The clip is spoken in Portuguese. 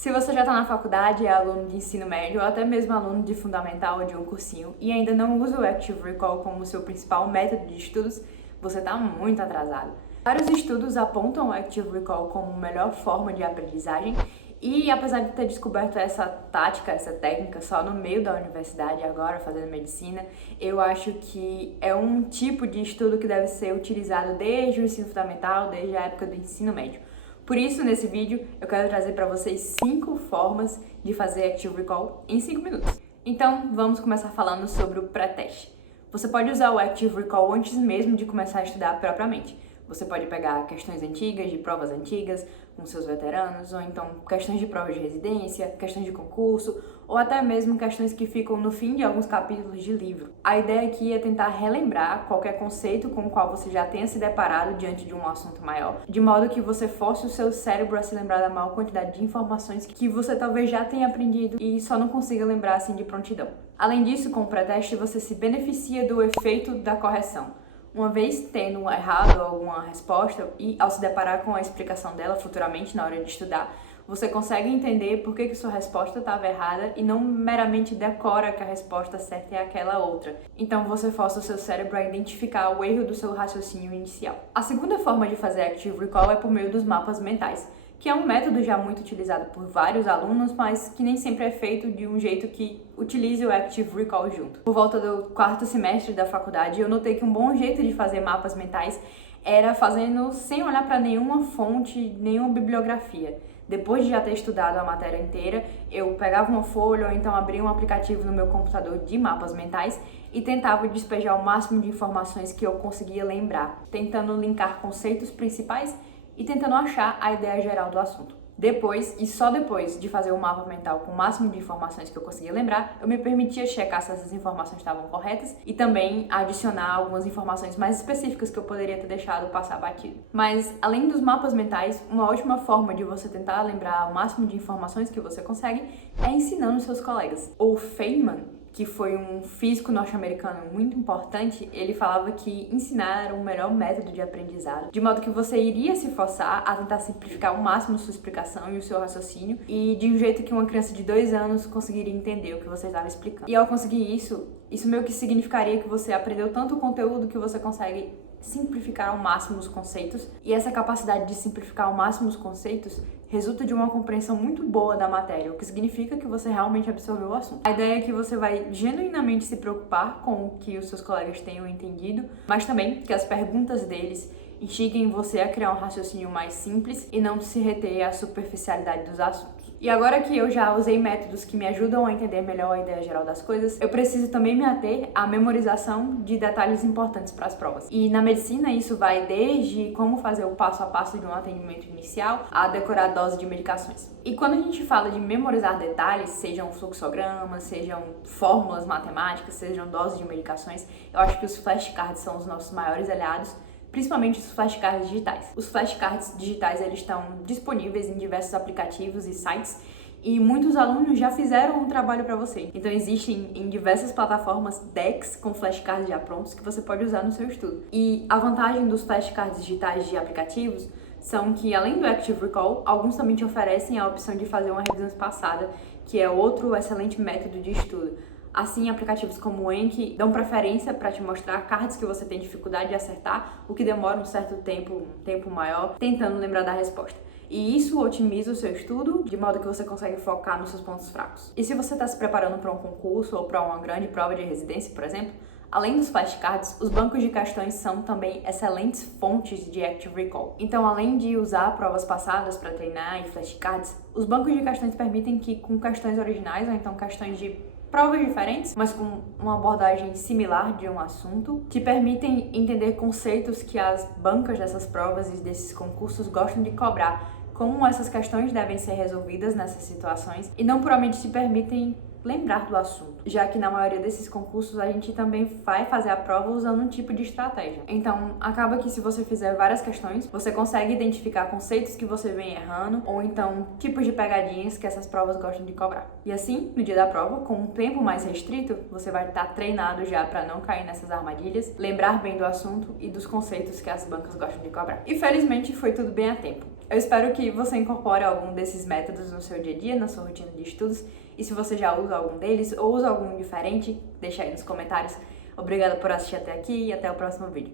Se você já está na faculdade, é aluno de ensino médio ou até mesmo aluno de fundamental ou de um cursinho e ainda não usa o Active Recall como seu principal método de estudos, você está muito atrasado. Vários estudos apontam o Active Recall como a melhor forma de aprendizagem e apesar de ter descoberto essa tática, essa técnica só no meio da universidade agora, fazendo medicina, eu acho que é um tipo de estudo que deve ser utilizado desde o ensino fundamental, desde a época do ensino médio. Por isso, nesse vídeo, eu quero trazer para vocês 5 formas de fazer Active Recall em 5 minutos. Então, vamos começar falando sobre o pré-teste. Você pode usar o Active Recall antes mesmo de começar a estudar propriamente. Você pode pegar questões antigas, de provas antigas, com seus veteranos, ou então questões de provas de residência, questões de concurso, ou até mesmo questões que ficam no fim de alguns capítulos de livro. A ideia aqui é tentar relembrar qualquer conceito com o qual você já tenha se deparado diante de um assunto maior, de modo que você force o seu cérebro a se lembrar da maior quantidade de informações que você talvez já tenha aprendido e só não consiga lembrar assim de prontidão. Além disso, com o pré-teste, você se beneficia do efeito da correção. Uma vez tendo errado alguma resposta e ao se deparar com a explicação dela futuramente na hora de estudar, você consegue entender por que sua resposta estava errada e não meramente decora que a resposta certa é aquela outra. Então você força o seu cérebro a identificar o erro do seu raciocínio inicial. A segunda forma de fazer Active Recall é por meio dos mapas mentais, que é um método já muito utilizado por vários alunos, mas que nem sempre é feito de um jeito que utilize o Active Recall junto. Por volta do 4º semestre da faculdade, eu notei que um bom jeito de fazer mapas mentais era fazendo sem olhar para nenhuma fonte, nenhuma bibliografia. Depois de já ter estudado a matéria inteira, eu pegava uma folha ou então abria um aplicativo no meu computador de mapas mentais e tentava despejar o máximo de informações que eu conseguia lembrar, tentando linkar conceitos principais e tentando achar a ideia geral do assunto. Depois, e só depois de fazer o mapa mental com o máximo de informações que eu conseguia lembrar, eu me permitia checar se essas informações estavam corretas e também adicionar algumas informações mais específicas que eu poderia ter deixado passar batido. Mas, além dos mapas mentais, uma ótima forma de você tentar lembrar o máximo de informações que você consegue é ensinando seus colegas. O Feynman, que foi um físico norte-americano muito importante, ele falava que ensinar era o melhor método de aprendizado, de modo que você iria se forçar a tentar simplificar ao máximo sua explicação e o seu raciocínio, e de um jeito que uma criança de 2 anos conseguiria entender o que você estava explicando. E ao conseguir isso meio que significaria que você aprendeu tanto o conteúdo que você consegue simplificar ao máximo os conceitos, e essa capacidade de simplificar ao máximo os conceitos resulta de uma compreensão muito boa da matéria, o que significa que você realmente absorveu o assunto. A ideia é que você vai genuinamente se preocupar com o que os seus colegas tenham entendido, mas também que as perguntas deles instiguem você a criar um raciocínio mais simples e não se reter à superficialidade dos assuntos. E agora que eu já usei métodos que me ajudam a entender melhor a ideia geral das coisas, eu preciso também me ater à memorização de detalhes importantes para as provas. E na medicina isso vai desde como fazer o passo a passo de um atendimento inicial a decorar a dose de medicações. E quando a gente fala de memorizar detalhes, sejam fluxogramas, sejam fórmulas matemáticas, sejam doses de medicações, eu acho que os flashcards são os nossos maiores aliados, principalmente os flashcards digitais. Os flashcards digitais eles estão disponíveis em diversos aplicativos e sites e muitos alunos já fizeram um trabalho para você. Então existem em diversas plataformas decks com flashcards já prontos que você pode usar no seu estudo. E a vantagem dos flashcards digitais de aplicativos são que, além do Active Recall, alguns também te oferecem a opção de fazer uma revisão espaçada, que é outro excelente método de estudo. Assim, aplicativos como o Anki dão preferência para te mostrar cards que você tem dificuldade de acertar, o que demora um certo tempo, um tempo maior, tentando lembrar da resposta. E isso otimiza o seu estudo, de modo que você consegue focar nos seus pontos fracos. E se você está se preparando para um concurso ou para uma grande prova de residência, por exemplo, além dos flashcards, os bancos de questões são também excelentes fontes de Active Recall. Então, além de usar provas passadas para treinar e flashcards, os bancos de questões permitem que, com questões originais ou então questões de provas diferentes, mas com uma abordagem similar de um assunto, te permitem entender conceitos que as bancas dessas provas e desses concursos gostam de cobrar, como essas questões devem ser resolvidas nessas situações, e não puramente te permitem lembrar do assunto, já que na maioria desses concursos a gente também vai fazer a prova usando um tipo de estratégia. Então, acaba que se você fizer várias questões, você consegue identificar conceitos que você vem errando, ou então tipos de pegadinhas que essas provas gostam de cobrar. E assim, no dia da prova, com um tempo mais restrito, você vai estar treinado já para não cair nessas armadilhas, lembrar bem do assunto e dos conceitos que as bancas gostam de cobrar. E felizmente foi tudo bem a tempo. Eu espero que você incorpore algum desses métodos no seu dia a dia, na sua rotina de estudos. E se você já usa algum deles ou usa algum diferente, deixa aí nos comentários. Obrigada por assistir até aqui e até o próximo vídeo.